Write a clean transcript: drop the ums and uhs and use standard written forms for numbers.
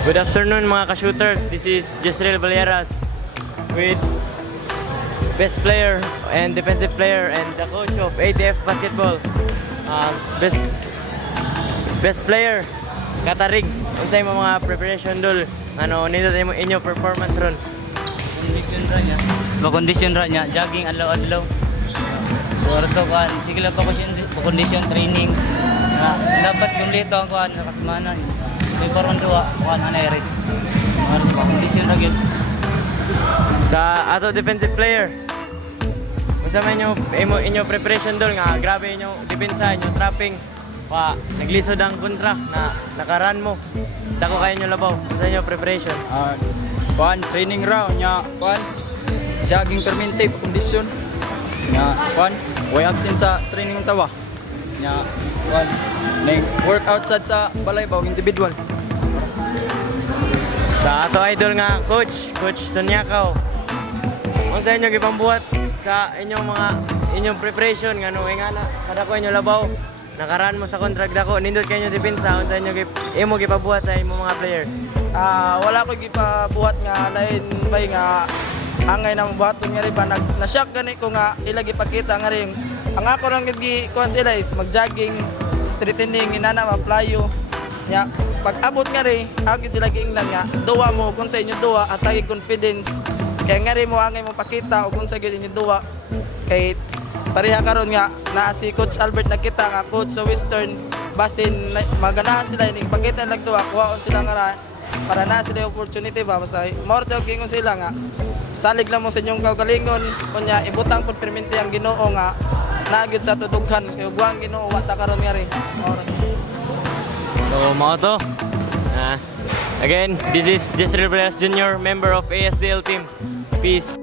Good afternoon mga ka-shooters. This is Jezreel Balieras with best player and defensive player and the coach of ATF Basketball. Best player Katarig. Unsay mo mga preparation dul? Ano nindot imo inyo performance ron? Condition ra niya. Condition ra niya, jogging adlaw-adlaw. Porto kan, sige lang condition training. Dapat kumplito ang kuan kasamanan. May paron duwa kuan ana iris. Condition ra gyud. Sa ato defensive player. Unsa man inyo preparation dul nga grabe inyo depensa, inyo trapping. Pa naglisod ang kontra na nakaran mo. Dako kayo nyo labaw sa inyo preparation. Training round nya jogging permente condition nya way absent sa training tawa nya may workout sa balay ba individual. Sa ato idol nga coach Sonyakaw. Unsa inyo gipambuhat sa inyong preparation nga no ingana kada ko inyo labaw nakaran mo sa contract dako nindot kayo depensa unsa inyo imo gipabuhat sa imong mga players. Wala ko gipabuhat nga lain bay nga angay na mabuhat nga rin ba na-shock gani ko nga ila gipakita nga rin ang ako lang gi kuan sila is mag-jogging straightening inana ma-playo nya pag abot nga rin agad sila giingnan nga duwa mo kung sa inyo duwa at agi confidence kaya nga rin mo angay mo pakita o kung sa gyud inyo duwa kay pareha karon nga na si Coach Albert nakita nga coach sa Western basin maganahan sila ini pakita lang duwa kuhaon sila nga para na sila opportunity ba basta more to kingon sila nga salig lang mo sa inyong kaugalingon kunya ibutang pud permente ang Ginoo nga nagyud sa tudughan kay ug ang Ginoo wa ta karon nga rin. So mao to. Again, this is Jezreel Balieras Jr., member of ASDL team. Peace.